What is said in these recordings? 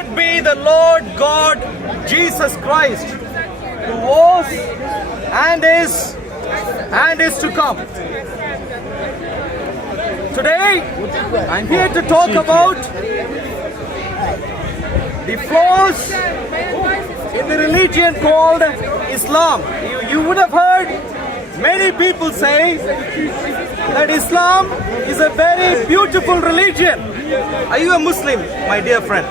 Blessed be the Lord God Jesus Christ, who was and is to come. Today, I'm here to talk about the flaws in the religion called Islam. You would have heard many people say that Islam is a very beautiful religion. Are you a Muslim, my dear friend?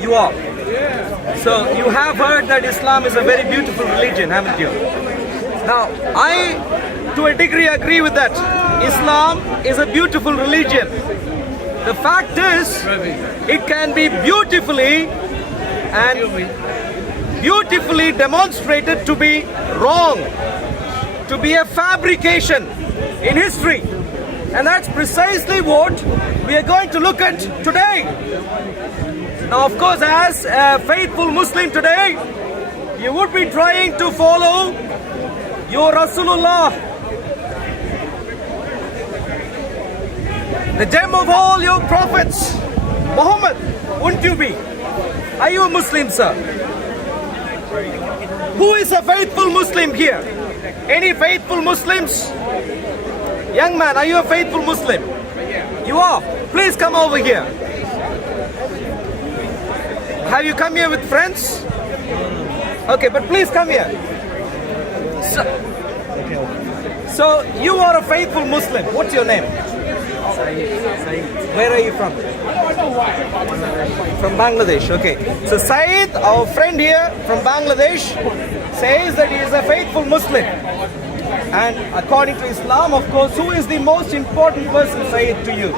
You are. So you have heard that Islam is a very beautiful religion, haven't you? Now, I, to a degree, agree with that. Islam is a beautiful religion. The fact is, it can be beautifully demonstrated to be wrong, to be a fabrication in history. And that's precisely what we are going to look at today. Now, of course, as a faithful Muslim today, you would be trying to follow your Rasulullah, the gem of all your prophets, Muhammad, wouldn't you be? Are you a Muslim, sir? Who is a faithful Muslim here? Any faithful Muslims? Young man, are you a faithful Muslim? You are. Please come over here. Have you come here with friends? Okay, but please come here. So you are a faithful Muslim. What's your name? Saeed. Where are you from? From Bangladesh. Okay. So Saeed, our friend here from Bangladesh, says that he is a faithful Muslim. And according to Islam, of course, who is the most important person, Saeed, to you?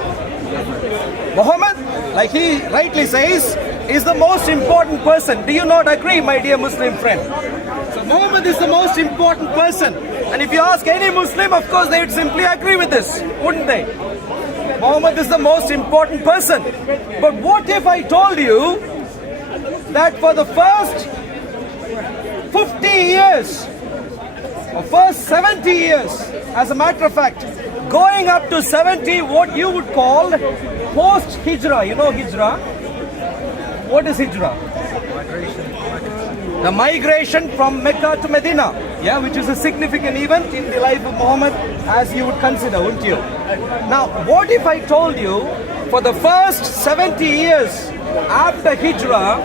Muhammad, like he rightly says, is the most important person. Do you not agree, my dear Muslim friend? So Muhammad is the most important person. And if you ask any Muslim, of course, they would simply agree with this, wouldn't they? Muhammad is the most important person. But what if I told you that for the first 50 years, or first 70 years, as a matter of fact, going up to 70, what you would call post-Hijrah. You know Hijrah? What is Hijrah? The migration from Mecca to Medina, yeah, which is a significant event in the life of Muhammad, as you would consider, wouldn't you? Now, what if I told you for the first 70 years after Hijrah,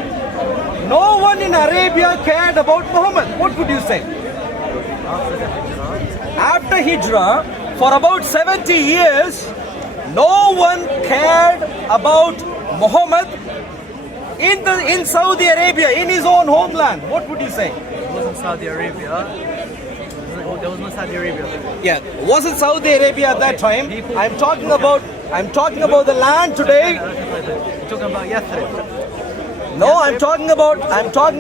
no one in Arabia cared about Muhammad? What would you say? After Hijrah, for about 70 years, no one cared about Muhammad in Saudi Arabia, in his own homeland. What would you say? It wasn't Saudi Arabia. There was no Saudi Arabia. Yeah, wasn't Saudi Arabia at that time. I'm talking about the land today. You're talking about Yathrib. No, I'm talking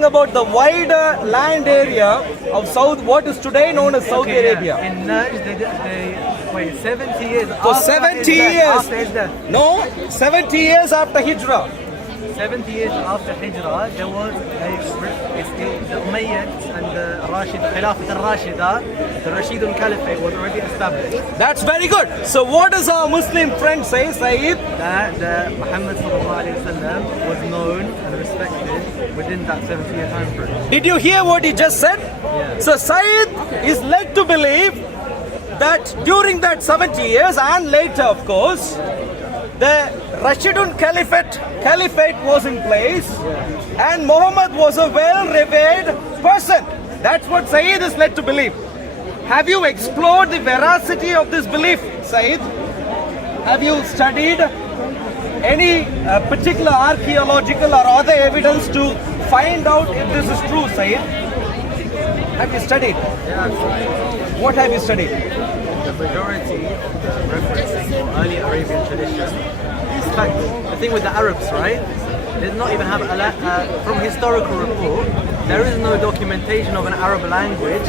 about the wider land area of what is today known as Saudi Arabia. In Najd, they wait 70 years. For after 70 his death, years. After his death. No, 70 years after Hijrah. 70 years after Hijrah, there was the Umayyads and the Rashid, Khilafat al-Rashida, the Rashidun Caliphate was already established. That's very good. So what does our Muslim friend say, Saeed? That Muhammad was known and respected within that 70-year time frame. Did you hear what he just said? Yeah. So Saeed is led to believe that during that 70 years and later, of course, the Rashidun Caliphate was in place, and Muhammad was a well-revered person. That's what Saeed is led to believe. Have you explored the veracity of this belief, Saeed? Have you studied any particular archaeological or other evidence to find out if this is true, Saeed? Have you studied? Yeah, What have you studied? the majority referencing early Arabian tradition. In fact, the thing with the Arabs, right? They did not even have from historical report. There is no documentation of an Arab language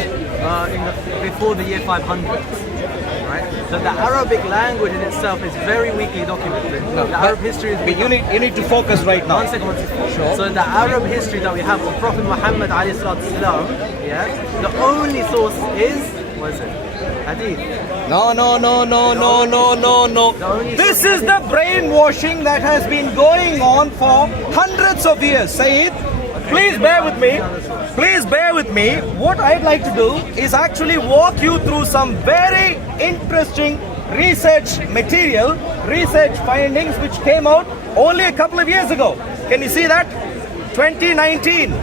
before the year 500. Right? So the Arabic language in itself is very weakly documented. The Arab history is. You need to focus right now. One second. Sure. So the Arab history that we have of Prophet Muhammad alayhi salatu salam, yeah, the only source is, what is it? Hadith. No, no, no, no, no, no, no, no. This is the brainwashing that has been going on for hundreds of years. Saeed, please bear with me. Please bear with me. What I'd like to do is actually walk you through some very interesting research material, research findings which came out only a couple of years ago. Can you see that? 2019.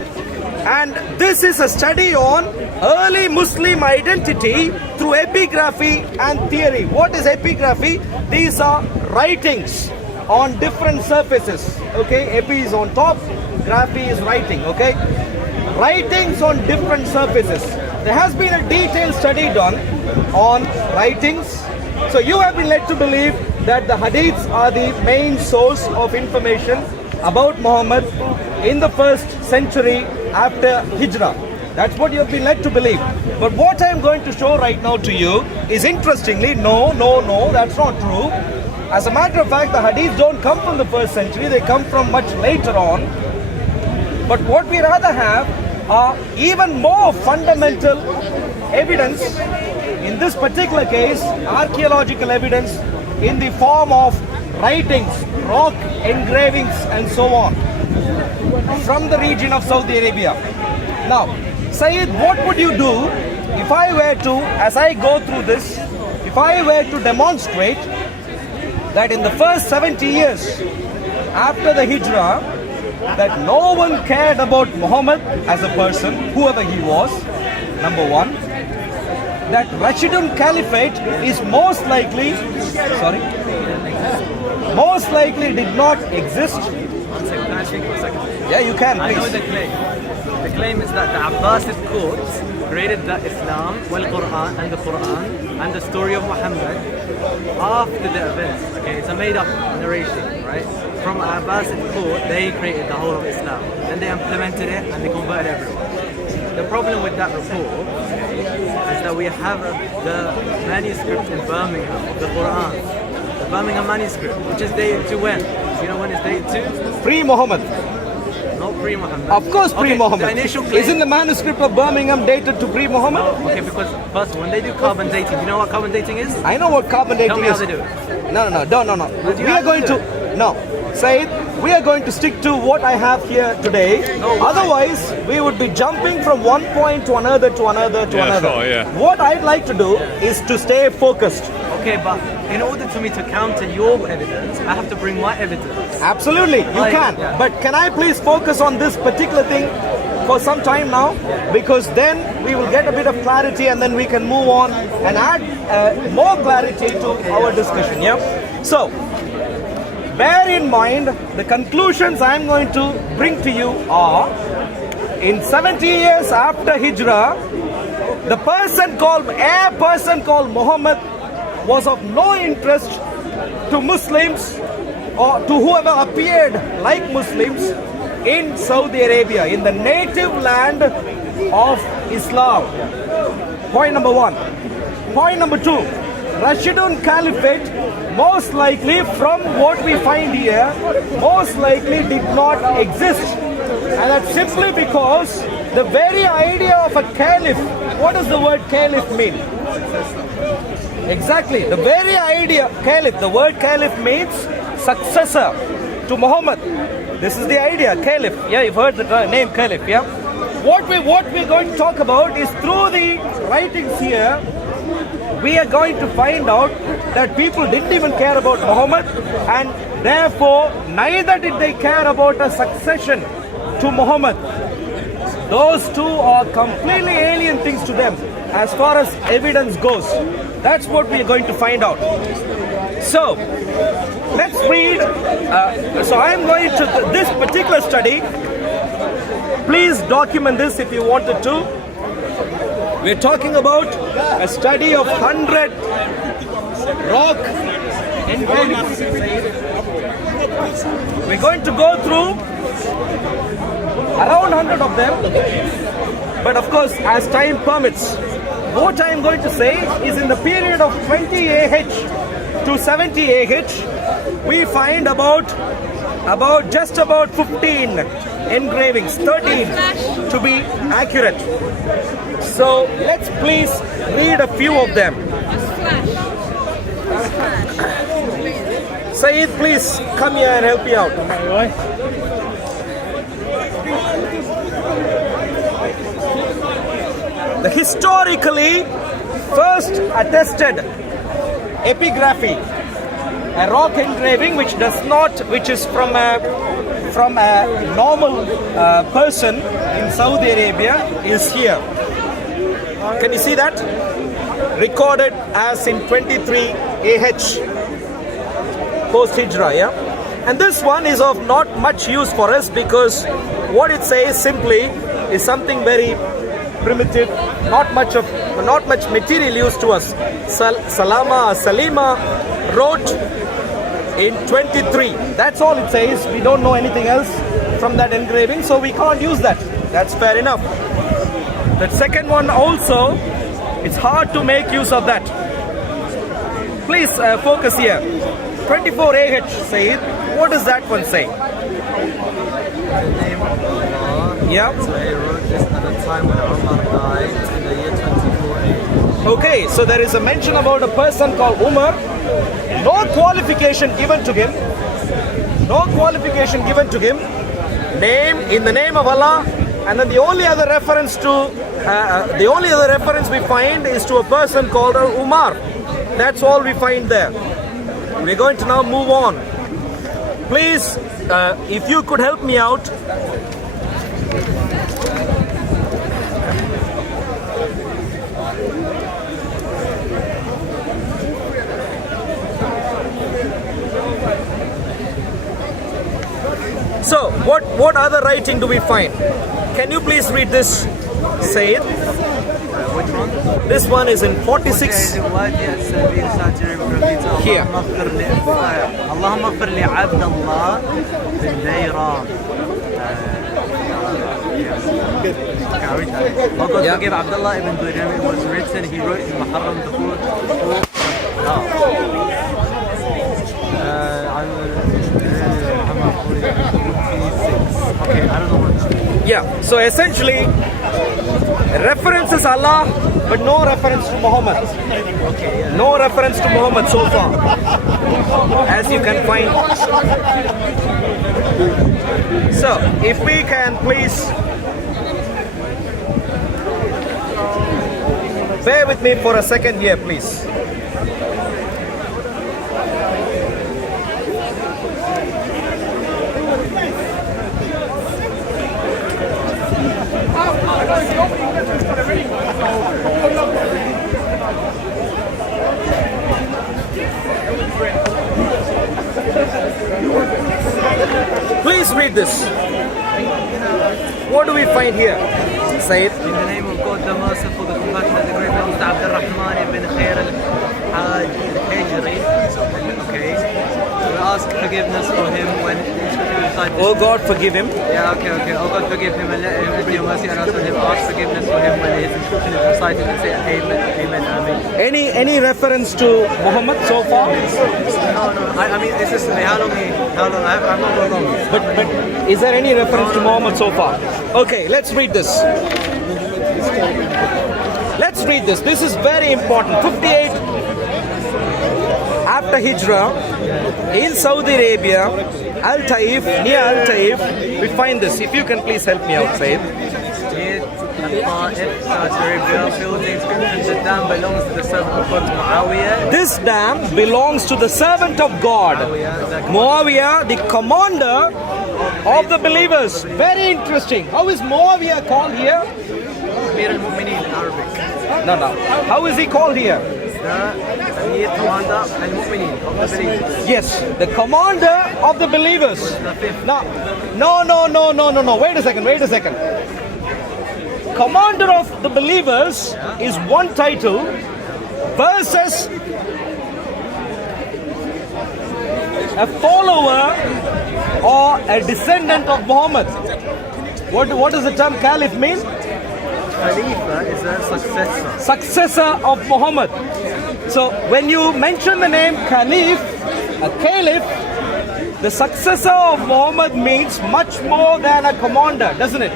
And this is a study on early Muslim identity through epigraphy and theory. What is epigraphy? These are writings on different surfaces. Okay, epi is on top, graphy is writing. Okay, writings on different surfaces. There has been a detailed study done on writings. So you have been led to believe that the hadiths are the main source of information about Muhammad in the first century after Hijrah. That's what you have been led to believe. But what I am going to show right now to you is, interestingly, no, that's not true. As a matter of fact, the hadiths don't come from the first century, they come from much later on. But what we rather have are even more fundamental evidence, in this particular case, archaeological evidence in the form of writings, rock engravings and so on, from the region of Saudi Arabia. Now, Sayyid, what would you do if I were to, as I go through this, if I were to demonstrate that in the first 70 years after the Hijrah, that no one cared about Muhammad as a person, whoever he was, number one, that Rashidun Caliphate is most likely did not exist. One second, can I speak for a second? Yeah, you can, I know please. the claim. The claim is that the Abbasid courts created the Islam, Quran and the story of Muhammad after the events. Okay, it's a made-up narration, right? From Abbasid court, they created the whole of Islam. Then they implemented it and they converted everyone. The problem with that report is that we have the manuscript in Birmingham of the Quran. The Birmingham manuscript, which is dated to when? Do you know when it's dated to? Pre-Muhammad. Not pre-Muhammad. Of course pre-Muhammad. The initial claim. Isn't the manuscript of Birmingham dated to pre-Muhammad? No, okay, because first, when they do carbon dating, do you know what carbon dating is? I know what carbon dating Tell me is. how they do it. No. But you We are have going to do to, no. Said, we are going to stick to what I have here today. No, why? Otherwise, we would be jumping from one point to another to another to another. Sure, yeah. What I'd like to do is to stay focused. Okay, but in order for me to counter your evidence, I have to bring my evidence. Absolutely, you Like, can. yeah. But can I please focus on this particular thing for some time now? Because then we will get a bit of clarity and then we can move on and add more clarity to our discussion. Yeah. So, bear in mind the conclusions I am going to bring to you are, in 70 years after Hijrah, a person called Muhammad was of no interest to Muslims or to whoever appeared like Muslims in Saudi Arabia, in the native land of Islam. Point number one. Point number two, Rashidun Caliphate, most likely from what we find here, most likely did not exist. And that's simply because the very idea of a caliph, what does the word caliph mean? Exactly, the very idea, caliph, the word caliph means successor to Muhammad. This is the idea, caliph. Yeah, you've heard the name caliph, yeah? What we're going to talk about is, through the writings here, we are going to find out that people didn't even care about Muhammad, and therefore neither did they care about a succession to Muhammad. Those two are completely alien things to them as far as evidence goes. That's what we are going to find out. So, let's read. So I am going to this particular study. Please document this if you wanted to. We're talking about a study of 100 rock engravings. We're going to go through around 100 of them, but of course, as time permits. What I'm going to say is, in the period of 20 AH to 70 AH, we find just about 15 engravings, 13 to be accurate. So let's please read a few of them. Saeed, please come here and help me out. The historically first attested epigraphy, a rock engraving which is from a normal person in Saudi Arabia, is here. Can you see that? Recorded as in 23 AH post Hijrah, yeah? And this one is of not much use for us because what it says simply is something very primitive, not much material use to us. Salima wrote in 23. That's all it says. We don't know anything else from that engraving, so we can't use that. That's fair enough. That second one also, it's hard to make use of that. Please focus here. 24 AH says, what does that one say? The name of Allah. Yeah. So he wrote this at the time when Umar died in the year 24. Okay, so there is a mention about a person called Umar. No qualification given to him. No qualification given to him. Name in the name of Allah, and then the only other reference we find is to a person called Umar. That's all we find there. We're going to now move on. Please, if you could help me out. So, what other writing do we find? Can you please read this, Sayyid? Which one? This one is in 46. Here. اللهم اغفر لعبد الله بن ديران. Oh God, forgive Abdullah ibn Duyram. It was written, he wrote in Muharram Dukhul. Okay, I don't know what. Yeah, so essentially, references Allah, but no reference to Muhammad. Okay, yeah. No reference to Muhammad so far, as you can find. So, if we can please bear with me for a second here, please. Please read this. What do we find here? Say it. In the name of God, the merciful, the compassionate, the great, Mr. Abdul Rahman ibn Khair al-Hajri. Okay. We ask forgiveness for him when he recited. Oh God, forgive him. Yeah, okay. Oh God, forgive him and let him with your mercy and also him. Ask forgiveness for him when his inscription is recited and say Amen, Amen, Amen. Any reference to Muhammad so far? No. I mean, it's just how long I'm not wrong. But is there any reference to Muhammad so far? Okay, let's read this. Let's read this. This is very important. 58 after Hijrah in Saudi Arabia, Al-Taif, near Al-Taif, we find this. If you can please help me out, Sayyid. This dam belongs to the servant of God, Muawiyah, the commander of the believers. Very interesting. How is Muawiyah called here? Amir al-Mu'mineen in Arabic. No. How is he called here? The commander al-Mu'mineen of the believers. Yes, the commander of the believers. Now, no. Wait a second. Commander of the believers is one title versus a follower or a descendant of Muhammad. What does the term caliph mean? Khalifa is a successor. Successor of Muhammad. So when you mention the name caliph, a caliph, the successor of Muhammad means much more than a commander, doesn't it?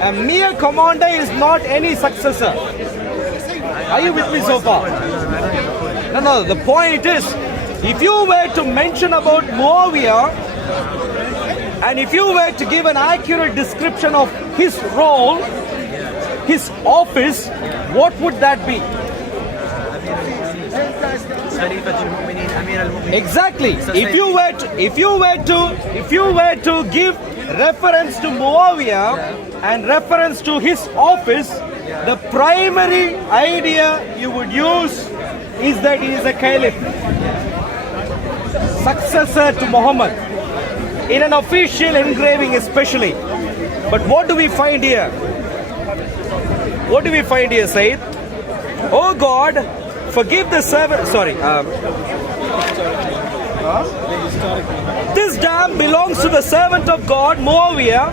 A mere commander is not any successor. Are you with me so far? No. The point is, if you were to mention about Muawiyah, and if you were to give an accurate description of his role, his office, what would that be? Exactly. If you were to give reference to Muawiyah and reference to his office, the primary idea you would use is that he is a caliph, successor to Muhammad, in an official engraving especially. But what do we find here? What do we find here, Sayyid? Oh God, forgive the servant. Sorry. This dam belongs to the servant of God, Muawiyah.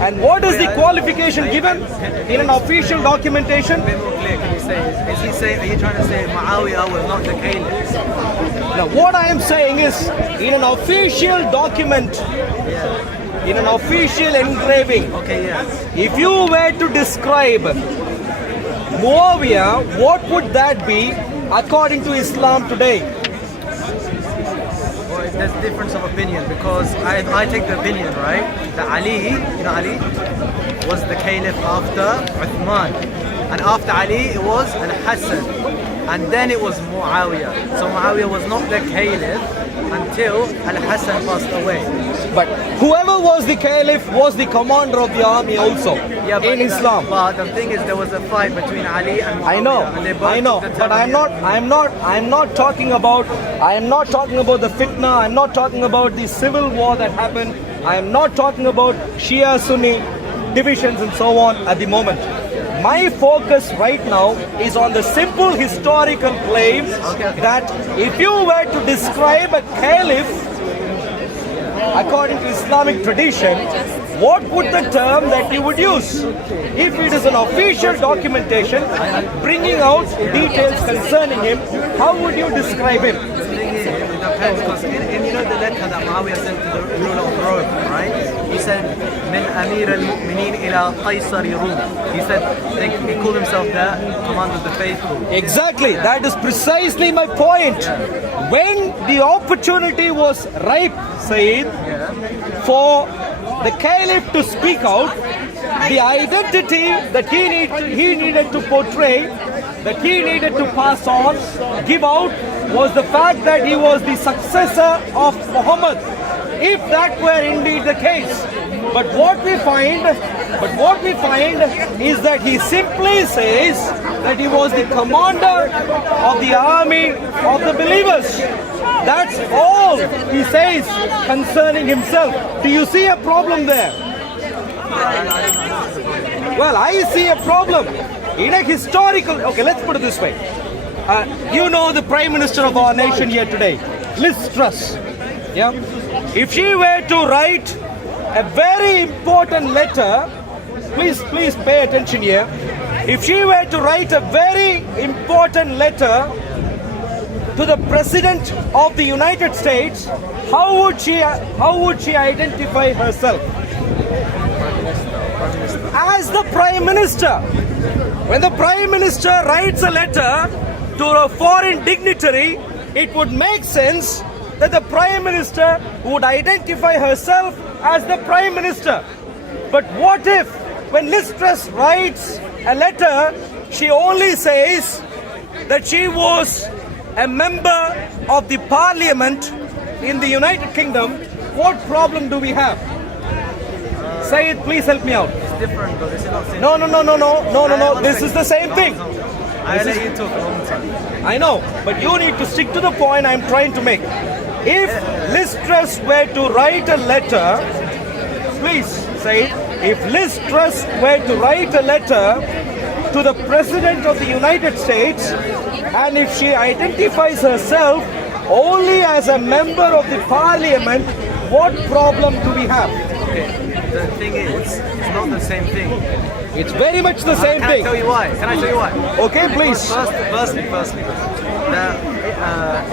And what is the qualification given in an official documentation? Are you trying to say Muawiyah was not the caliph? Now, what I am saying is, in an official document, in an official engraving, if you were to describe Muawiyah, what would that be according to Islam today? Well, there's a difference of opinion, because I take the opinion, right, that Ali, Ali was the caliph after Uthman, and after Ali it was Al-Hassan, and then it was Muawiyah. So Muawiyah was not the caliph until Al-Hassan passed away. But whoever was the caliph was the commander of the army also in Islam. But the thing is, there was a fight between Ali and Muawiyah. I know, but I'm not talking about the fitna. I'm not talking about the civil war that happened. I am not talking about Shia Sunni divisions and so on at the moment. My focus right now is on the simple historical claim that if you were to describe a caliph according to Islamic tradition, what would the term that you would use? If it is an official documentation bringing out details concerning him, how would you describe him? It depends, because in the letter that Muawiyah sent to the ruler of Rome, right? He said, "Min Amir al-Mu'minin ila Qaisar Rum." He said, he called himself the commander of the faithful. Exactly, that is precisely my point. When the opportunity was ripe, Sayyid, for the caliph to speak out, the identity that he needed to portray, that he needed to pass on, give out, was the fact that he was the successor of Muhammad, if that were indeed the case. But what we find is that he simply says that he was the commander of the army of the believers. That's all he says concerning himself. Do you see a problem there? Well, I see a problem. In a historical, okay, let's put it this way. You know the Prime Minister of our nation here today, Liz Truss. Yeah? If she were to write a very important letter, please pay attention here. If she were to write a very important letter to the President of the United States, how would she identify herself? As the Prime Minister. When the Prime Minister writes a letter to a foreign dignitary, it would make sense that the Prime Minister would identify herself as the Prime Minister. But what if, when Liz Truss writes a letter, she only says that she was a member of the Parliament in the United Kingdom? What problem do we have? Sayyid, please help me out. It's different, though. This is not same. No. This is the same thing. I let you talk a long time. I know, but you need to stick to the point I'm trying to make. If Liz Truss were to write a letter, please say it. If Liz Truss were to write a letter to the President of the United States, and if she identifies herself only as a member of the Parliament, what problem do we have? Okay. The thing is, it's not the same thing. It's very much the same thing. Can I tell you why? Okay, please. Firstly,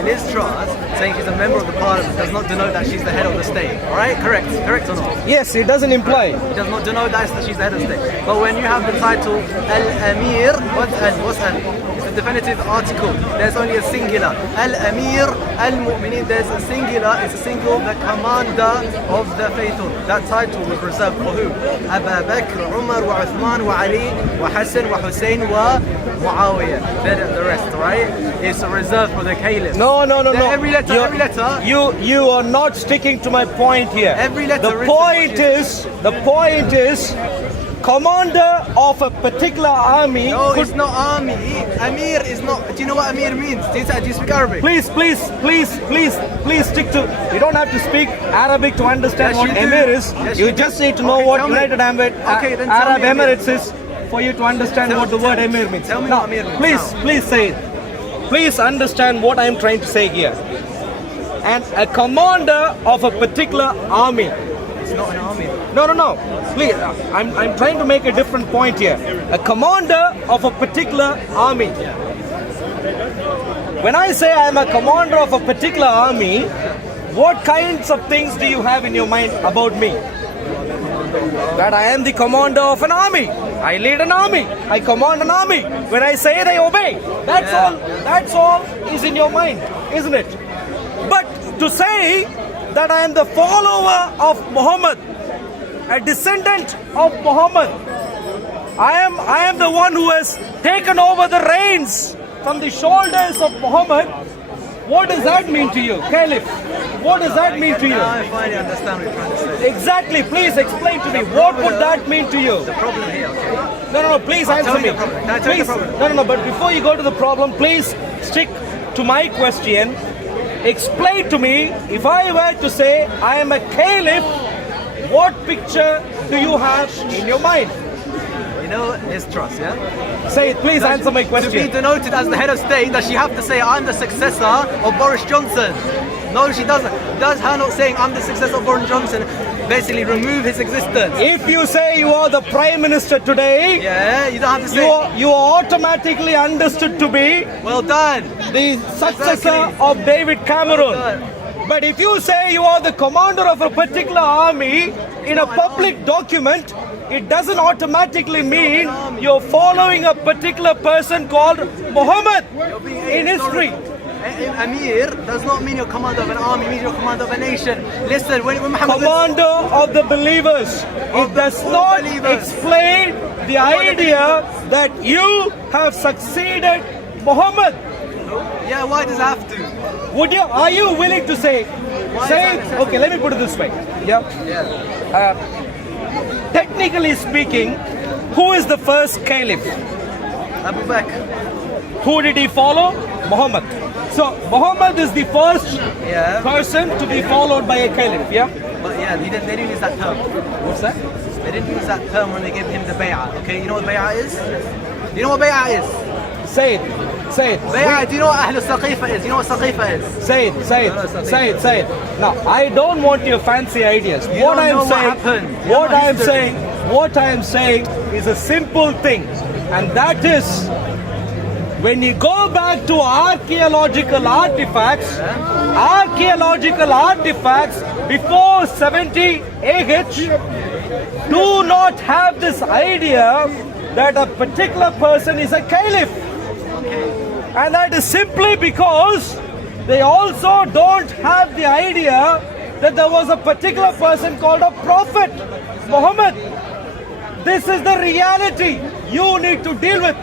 Liz Truss saying she's a member of the Parliament does not denote that she's the head of the state. All right? Correct or not? Yes, it doesn't imply. It does not denote that she's the head of the state. But when you have the title Al-Amir, what's Al? It's the definitive article. There's only a singular. Al-Amir, Al-Mu'minin, there's a singular, it's a single, the commander of the faithful. That title was reserved for who? Abu Bakr, Umar, wa Uthman, wa Ali, wa Hassan, wa Hussein, wa Muawiyah. Then the rest, right? It's reserved for the caliph. No. Then every letter. You are not sticking to my point here. Every letter The written point is, commander of a particular army. No, it's not army. Amir is not. Do you know what Amir means? Do you speak Arabic? Please stick to. You don't have to speak Arabic to understand Yes, what you do. Emir is. Yes, you you just do. need to know Okay, what tell me. United Okay, then tell Arab me Emir. Emirates is for you to understand what the word Emir means. Tell me Now, what Emir means please say it. Please understand what I am trying to say here. And a commander of a particular army. It's not an army. No. Please, I'm trying to make a different point here. A commander of a particular army. When I say I am a commander of a particular army, what kinds of things do you have in your mind about me? That I am the commander of an army. I lead an army. I command an army. When I say it, I obey. That's all is in your mind, isn't it? But to say that I am the follower of Muhammad, a descendant of Muhammad, I am the one who has taken over the reins from the shoulders of Muhammad. What does that mean to you, Caliph? What does that mean to you? Now I finally understand what you're trying to say. Exactly. Please explain to me. What would that mean to you? The problem here, okay? No. Please answer tell you me. the problem. Can I tell you Please. the problem? No. But before you go to the problem, please stick to my question. Explain to me, if I were to say I am a caliph, what picture do you have in your mind? You know, it's trust, yeah? Say it, please answer my To be question. denoted as the head of state, does she have to say, I'm the successor of Boris Johnson? No, she doesn't. Does her not saying, I'm the successor of Boris Johnson, basically remove his existence? If you say you are the prime minister today, Yeah, you don't have to say, you are automatically understood to be well done. the successor Exactly. of David Cameron. Well done. But if you say you are the commander of a particular army in a public document, it doesn't automatically mean you're following a particular person called Muhammad in history. Amir does not mean you're commander of an army, it means you're commander of a nation. Listen, when Muhammad Commander of the believers. It does not explain the idea that you have succeeded Muhammad. yeah, why does it have to? Are you willing to say, okay, let me put it this way. Yeah. Technically speaking, who is the first caliph? Abu Bakr. Who did he follow? Muhammad. So Muhammad is the first Yeah. person to be followed by a caliph, yeah? But yeah, they didn't use that term. What's that? They didn't use that term when they gave him the bay'ah. Okay, you know what bay'ah is? You know what bay'ah is? Say it. Bay'ah, do you know what Ahl Saqifa is? You know what Saqifa is? Say it. Now, I don't want your fancy ideas. You don't know what happened. You What know I am history. saying is a simple thing, and that is when you go back to archaeological artifacts before 70 AH do not have this idea that a particular person is a caliph. And that is simply because they also don't have the idea that there was a particular person called a prophet, Muhammad. This is the reality you need to deal with.